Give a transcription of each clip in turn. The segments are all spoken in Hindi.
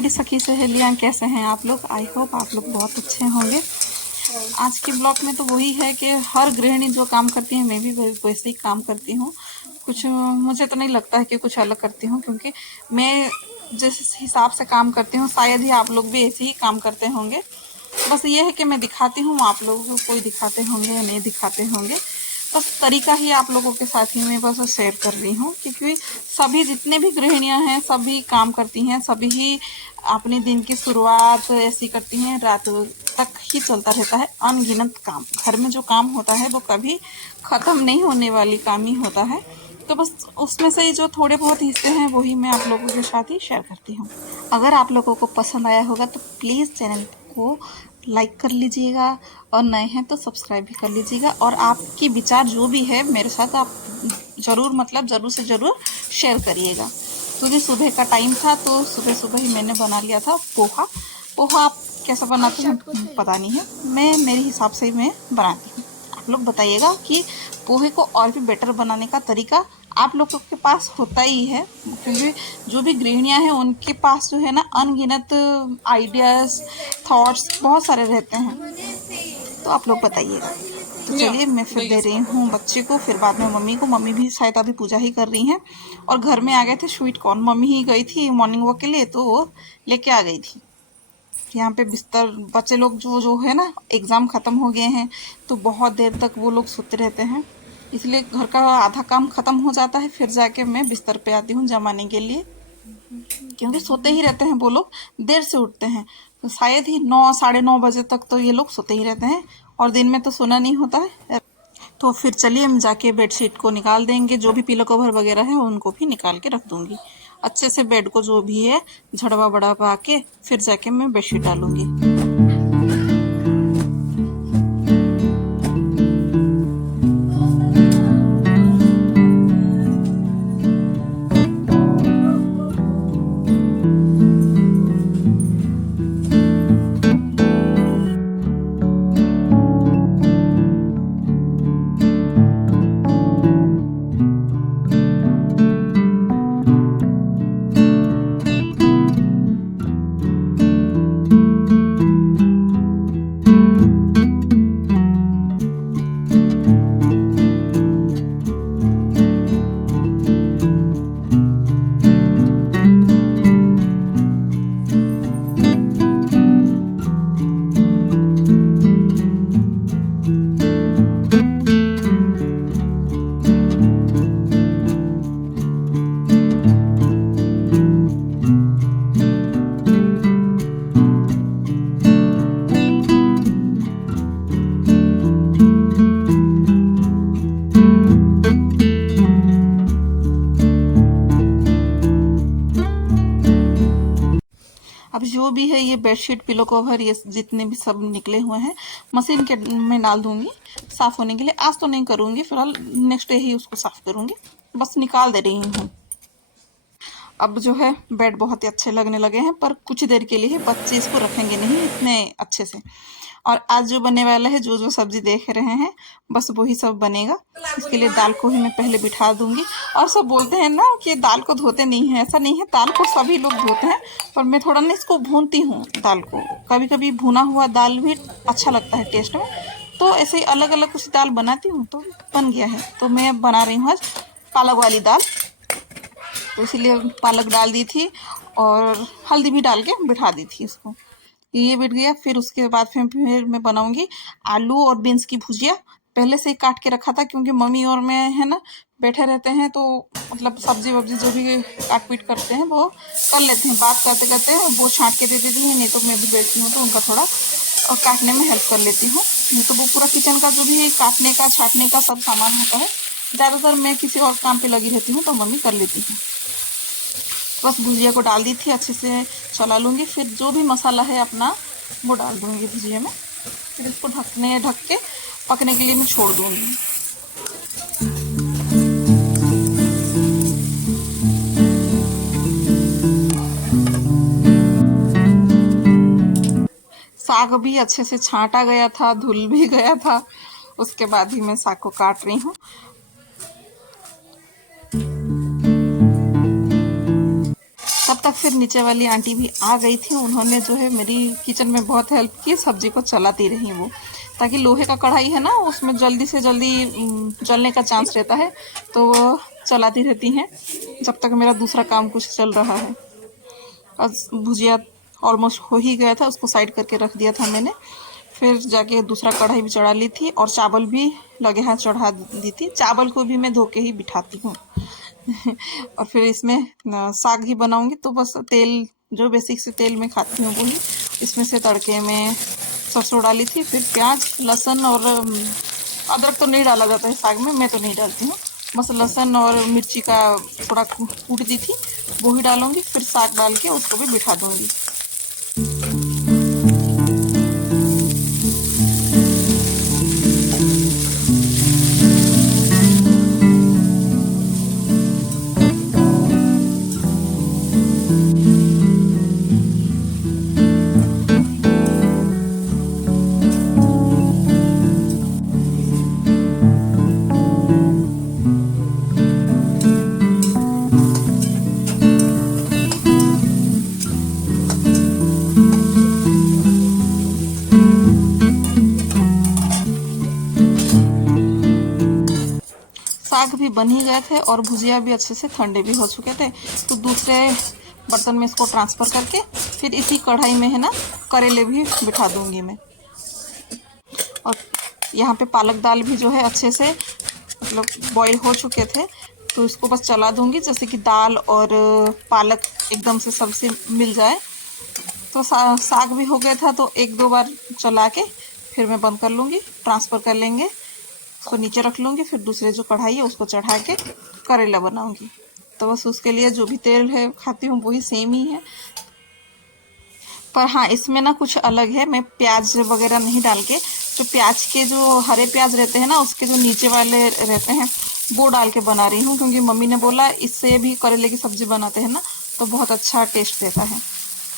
मेरी सखी सहेलियाँ, कैसे हैं आप लोग? आई होप आप लोग बहुत अच्छे होंगे। आज के ब्लॉग में तो वही है कि हर गृहिणी जो काम करती है मैं भी वैसे ही काम करती हूँ। कुछ मुझे तो नहीं लगता है कि कुछ अलग करती हूँ, क्योंकि मैं जिस हिसाब से काम करती हूँ शायद ही आप लोग भी ऐसे ही काम करते होंगे। बस ये है कि मैं दिखाती हूँ, आप लोगों को कोई दिखाते होंगे या नहीं दिखाते होंगे। बस तरीका ही आप लोगों के साथ ही मैं बस शेयर कर रही हूँ, क्योंकि सभी जितने भी गृहिणियाँ हैं सभी काम करती हैं, सभी ही अपने दिन की शुरुआत ऐसी करती हैं, रात तक ही चलता रहता है अनगिनत काम। घर में जो काम होता है वो कभी ख़त्म नहीं होने वाली काम ही होता है। तो बस उसमें से जो थोड़े बहुत हिस्से हैं वही मैं आप लोगों के साथ ही शेयर करती हूँ। अगर आप लोगों को पसंद आया होगा तो प्लीज़ चैनल को लाइक कर लीजिएगा, और नए हैं तो सब्सक्राइब भी कर लीजिएगा। और आपकी विचार जो भी है मेरे साथ आप ज़रूर से ज़रूर शेयर करिएगा। क्योंकि सुबह का टाइम था तो सुबह सुबह ही मैंने बना लिया था पोहा। पोहा आप कैसा बनाते हैं पता नहीं है, मैं मेरे हिसाब से मैं बनाती हूँ। आप लोग बताइएगा कि पोहे को और भी बेटर बनाने का तरीका आप लोगों के पास होता ही है, क्योंकि जो भी गृहिणियाँ हैं उनके पास जो है ना अनगिनत आइडियाज़, थॉट्स बहुत सारे रहते हैं। तो आप लोग बताइएगा। तो चलिए मैं फिर दे रही हूँ बच्चे को, फिर बाद में मम्मी को। मम्मी भी शायद अभी पूजा ही कर रही हैं। और घर में आ गए थे स्वीट कॉर्न, मम्मी ही गई थी मॉर्निंग वॉक के लिए तो वो लेके आ गई थी। यहाँ पे बिस्तर बच्चे लोग जो जो है ना एग्ज़ाम ख़त्म हो गए हैं तो बहुत देर तक वो लोग सोते रहते हैं, इसलिए घर का आधा काम ख़त्म हो जाता है फिर जाके मैं बिस्तर पे आती हूँ जमाने के लिए, क्योंकि सोते ही रहते हैं वो लोग, देर से उठते हैं। तो शायद ही 9 साढ़े 9 बजे तक तो ये लोग सोते ही रहते हैं, और दिन में तो सोना नहीं होता है। तो फिर चलिए हम जाके बेडशीट को निकाल देंगे, जो भी पिलो कवर वगैरह है उनको भी निकाल के रख दूंगी अच्छे से। बेड को जो भी है झड़वा बड़ा पा के फिर जाके मैं बेडशीट डालूंगी। अब जो भी है ये बेडशीट पिलो कवर ये जितने भी सब निकले हुए हैं मशीन के में डाल दूंगी साफ़ होने के लिए। आज तो नहीं करूँगी, फिलहाल नेक्स्ट डे ही उसको साफ़ करूँगी, बस निकाल दे रही हूँ। अब जो है बेड बहुत ही अच्छे लगने लगे हैं, पर कुछ देर के लिए बच्चे इसको रखेंगे नहीं इतने अच्छे से। और आज जो बनने वाला है, जो जो सब्जी देख रहे हैं बस वही सब बनेगा। इसके लिए दाल को ही मैं पहले बिठा दूंगी। और सब बोलते हैं ना कि दाल को धोते नहीं हैं, ऐसा नहीं है, दाल को सभी लोग धोते हैं, पर मैं थोड़ा ना इसको भूनती हूँ दाल को। कभी कभी भुना हुआ दाल भी अच्छा लगता है टेस्ट में, तो ऐसे ही अलग अलग कुछ दाल बनाती हूँ तो बन गया है। तो मैं बना रही हूँ आज पालक वाली दाल, तो इसीलिए पालक डाल दी थी और हल्दी भी डाल के बिठा दी थी इसको। ये बिठ गया, फिर उसके बाद फिर मैं बनाऊंगी आलू और बीन्स की भुजिया। पहले से ही काट के रखा था, क्योंकि मम्मी और मैं है ना बैठे रहते हैं तो मतलब सब्जी वब्जी जो भी काट पीट करते हैं वो कर लेते हैं, बात करते करते वो छाँट के दे देती हैं, नहीं तो मैं भी बैठती हूँ तो उनका थोड़ा और काटने में हेल्प कर लेती हूँ। नहीं तो वो पूरा किचन का जो भी काटने का छाँटने का सब सामान होता है ज़्यादातर मैं किसी और काम पे लगी रहती हूँ तो मम्मी कर लेती है। बस भुजिया को डाल दी थी, अच्छे से चला लूँगी, फिर जो भी मसाला है अपना वो डाल दूँगी भुजिया में, फिर इसको ढक के पकने के लिए मैं छोड़ दूँगी। साग भी अच्छे से छांटा गया था, धुल भी गया था, उसके बाद ही मैं साग को काट रही हूँ। तब तक फिर नीचे वाली आंटी भी आ गई थी, उन्होंने जो है मेरी किचन में बहुत हेल्प की, सब्जी को चलाती रही वो, ताकि लोहे का कढ़ाई है ना उसमें जल्दी से जल्दी जलने का चांस रहता है, तो वो चलाती रहती हैं जब तक मेरा दूसरा काम कुछ चल रहा है। और भुजिया ऑलमोस्ट हो ही गया था, उसको साइड करके रख दिया था मैंने। फिर जाके दूसरा कढ़ाई भी चढ़ा ली थी और चावल भी लगे हाथ चढ़ा दी थी। चावल को भी मैं धो के ही बिठाती हूँ। और फिर इसमें साग ही बनाऊंगी, तो बस तेल जो बेसिक से तेल में खाती हूँ वही इसमें से तड़के में सरसों डाली थी, फिर प्याज लहसुन और अदरक तो नहीं डाला जाता है साग में, मैं तो नहीं डालती हूँ, बस लहसुन और मिर्ची का थोड़ा कूट दी थी वो ही डालूंगी, फिर साग डाल के उसको भी बिठा दूंगी। साग भी बन ही गए थे और भुजिया भी अच्छे से ठंडे भी हो चुके थे, तो दूसरे बर्तन में इसको ट्रांसफ़र करके फिर इसी कढ़ाई में है ना करेले भी बिठा दूंगी मैं। और यहाँ पे पालक दाल भी जो है अच्छे से मतलब बॉईल हो चुके थे, तो इसको बस चला दूंगी, जैसे कि दाल और पालक एकदम से सबसे मिल जाए। तो साग भी हो गया था, तो एक दो बार चला के फिर मैं बंद कर लूँगी, ट्रांसफ़र कर लेंगे, उसको नीचे रख लूँगी, फिर दूसरे जो कढ़ाई है उसको चढ़ा के करेला बनाऊँगी। तो बस उसके लिए जो भी तेल है खाती हूँ वही सेम ही है, पर हाँ इसमें ना कुछ अलग है, मैं प्याज वगैरह नहीं डाल के, जो प्याज के जो हरे प्याज रहते हैं ना उसके जो नीचे वाले रहते हैं वो डाल के बना रही हूँ, क्योंकि मम्मी ने बोला इससे भी करेले की सब्ज़ी बनाते हैं ना तो बहुत अच्छा टेस्ट देता है।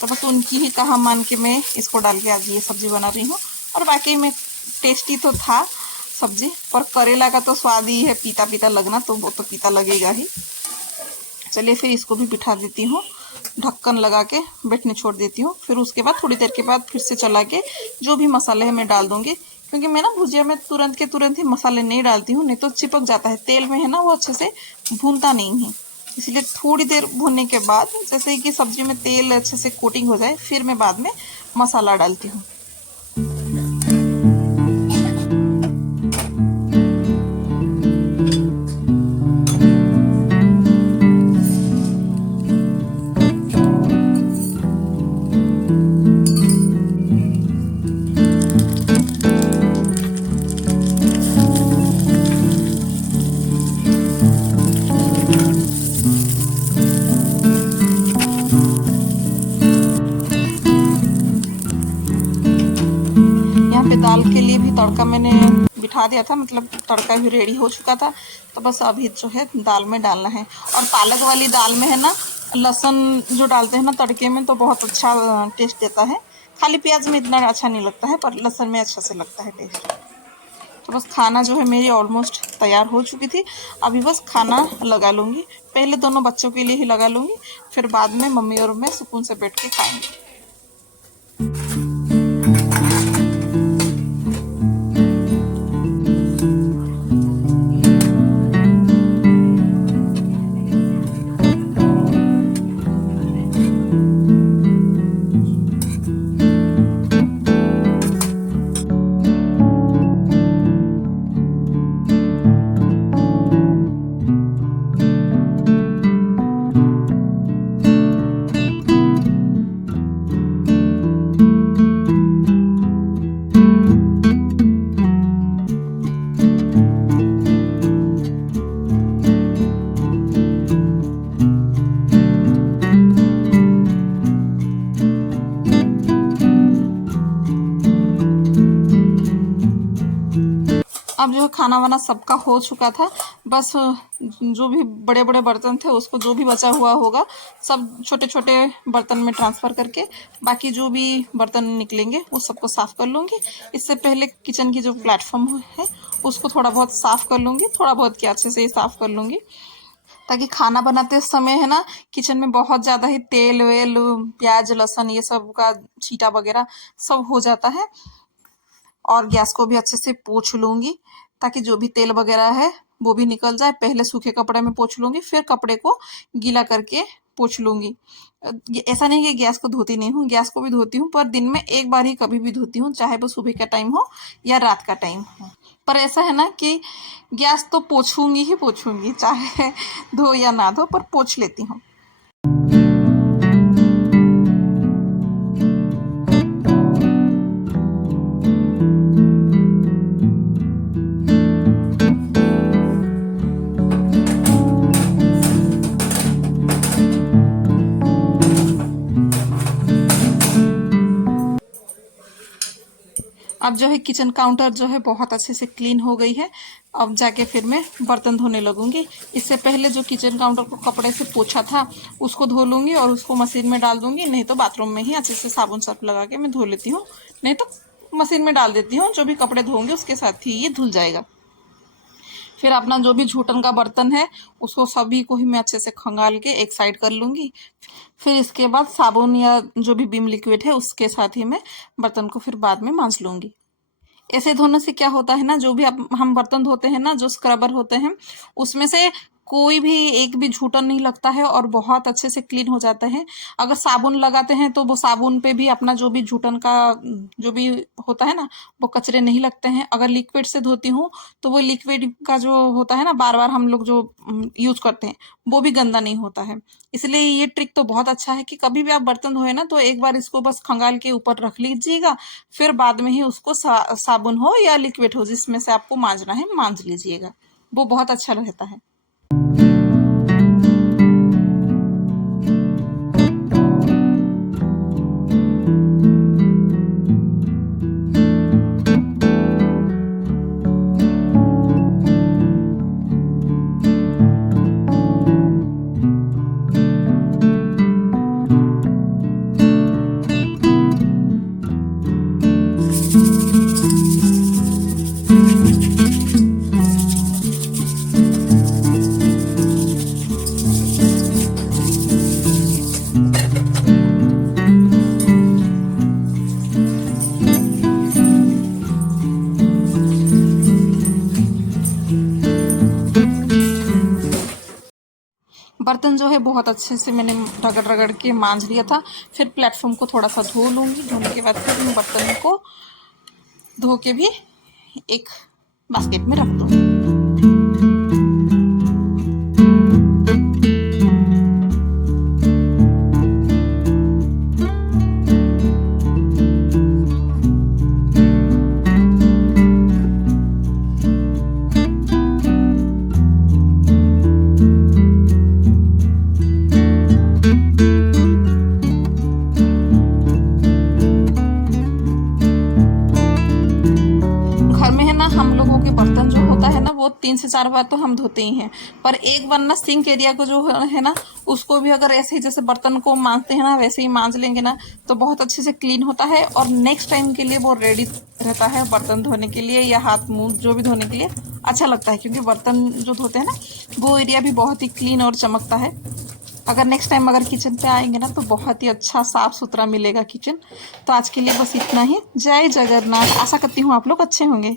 तो बस उनकी ही कहा मान के मैं इसको डाल के आज ये सब्ज़ी बना रही हूँ। और बाकी में टेस्टी तो था सब्ज़ी, पर करेला का तो स्वाद ही है पीता पीता लगना, तो वो तो पीता लगेगा ही। चलिए फिर इसको भी बिठा देती हूँ, ढक्कन लगा के बैठने छोड़ देती हूँ। फिर उसके बाद थोड़ी देर के बाद फिर से चला के जो भी मसाले हैं मैं डाल दूँगी, क्योंकि मैं ना भुजिया में तुरंत के तुरंत ही मसाले नहीं डालती हूँ, नहीं तो चिपक जाता है तेल में है ना, वो अच्छे से भूनता नहीं है। इसलिए थोड़ी देर भूनने के बाद जैसे कि सब्जी में तेल अच्छे से कोटिंग हो जाए फिर मैं बाद में मसाला डालती हूँ। दाल के लिए भी तड़का मैंने बिठा दिया था, मतलब तड़का भी रेडी हो चुका था, तो बस अभी जो है दाल में डालना है। और पालक वाली दाल में है ना लहसुन जो डालते हैं ना तड़के में तो बहुत अच्छा टेस्ट देता है, खाली प्याज में इतना अच्छा नहीं लगता है, पर लहसुन में अच्छा से लगता है टेस्ट। तो बस खाना जो है मेरी ऑलमोस्ट तैयार हो चुकी थी, अभी बस खाना लगा लूँगी, पहले दोनों बच्चों के लिए ही लगा लूँगी, फिर बाद में मम्मी और मैं सुकून से बैठ के खाएँगे। अब जो खाना वाना सबका हो चुका था, बस जो भी बड़े बड़े बर्तन थे उसको जो भी बचा हुआ होगा सब छोटे छोटे बर्तन में ट्रांसफ़र करके बाकी जो भी बर्तन निकलेंगे वो सबको साफ़ कर लूँगी। इससे पहले किचन की जो प्लेटफॉर्म है उसको थोड़ा बहुत साफ़ कर लूँगी, थोड़ा बहुत क्या अच्छे से ही साफ़ कर लूँगी। ताकि खाना बनाते समय है ना किचन में बहुत ज़्यादा ही तेल वेल प्याज लहसुन ये सब का छींटा वगैरह सब हो जाता है। और गैस को भी अच्छे से पोंछ लूँगी ताकि जो भी तेल वगैरह है वो भी निकल जाए। पहले सूखे कपड़े में पोंछ लूँगी, फिर कपड़े को गीला करके पोंछ लूँगी। ऐसा नहीं कि गैस को धोती नहीं हूँ, गैस को भी धोती हूँ, पर दिन में एक बार ही कभी भी धोती हूँ, चाहे वो सुबह का टाइम हो या रात का टाइम हो। पर ऐसा है ना कि गैस तो पोंछूंगी ही पोंछूंगी, चाहे धो या ना धो, पर पोंछ लेती हूँ। अब जो है किचन काउंटर जो है बहुत अच्छे से क्लीन हो गई है। अब जाके फिर मैं बर्तन धोने लगूंगी। इससे पहले जो किचन काउंटर को कपड़े से पोछा था उसको धो लूंगी और उसको मशीन में डाल दूंगी, नहीं तो बाथरूम में ही अच्छे से साबुन सर्फ लगा के मैं धो लेती हूँ, नहीं तो मशीन में डाल देती हूँ। जो भी कपड़े धोंगे उसके साथ ही ये धुल जाएगा। फिर अपना जो भी जूठन का बर्तन है उसको सभी को ही मैं अच्छे से खंगाल के एक साइड कर लूँगी। फिर इसके बाद साबुन या जो भी विम लिक्विड है उसके साथ ही मैं बर्तन को फिर बाद में मांज लूँगी। ऐसे धोने से क्या होता है ना, जो भी हम बर्तन धोते हैं ना, जो स्क्रबर होते हैं उसमें से कोई भी एक भी झूठन नहीं लगता है और बहुत अच्छे से क्लीन हो जाता है। अगर साबुन लगाते हैं तो वो साबुन पे भी अपना जो भी झूठन का जो भी होता है ना वो कचरे नहीं लगते हैं। अगर लिक्विड से धोती हूँ तो वो लिक्विड का जो होता है ना बार बार हम लोग जो यूज करते हैं वो भी गंदा नहीं होता है। इसलिए ये ट्रिक तो बहुत अच्छा है कि कभी भी आप बर्तन धोए ना तो एक बार इसको बस खंगाल के ऊपर रख लीजिएगा, फिर बाद में ही उसको साबुन हो या लिक्विड हो जिसमें से आपको मांजना है मांज लीजिएगा, वो बहुत अच्छा रहता है। बर्तन जो है बहुत अच्छे से मैंने रगड़ रगड़ के मांज लिया था। फिर प्लेटफॉर्म को थोड़ा सा धो लूँगी। धोने के बाद फिर मैं बर्तन को धो के भी एक बास्केट में रख दूँगी। हम लोगों के बर्तन जो होता है ना वो 3 से 4 बार तो हम धोते ही हैं, पर एक बार ना सिंक एरिया को जो है ना उसको भी अगर ऐसे ही जैसे बर्तन को मांजते हैं ना वैसे ही मांज लेंगे ना तो बहुत अच्छे से क्लीन होता है और नेक्स्ट टाइम के लिए वो रेडी रहता है बर्तन धोने के लिए या हाथ मुंह जो भी धोने के लिए अच्छा लगता है, क्योंकि बर्तन जो धोते हैं ना वो एरिया भी बहुत ही क्लीन और चमकता है। अगर नेक्स्ट टाइम अगर किचन पे आएंगे ना तो बहुत ही अच्छा साफ सुथरा मिलेगा किचन। तो आज के लिए बस इतना ही। जय जगन्नाथ। आशा करती हूँ आप लोग अच्छे होंगे।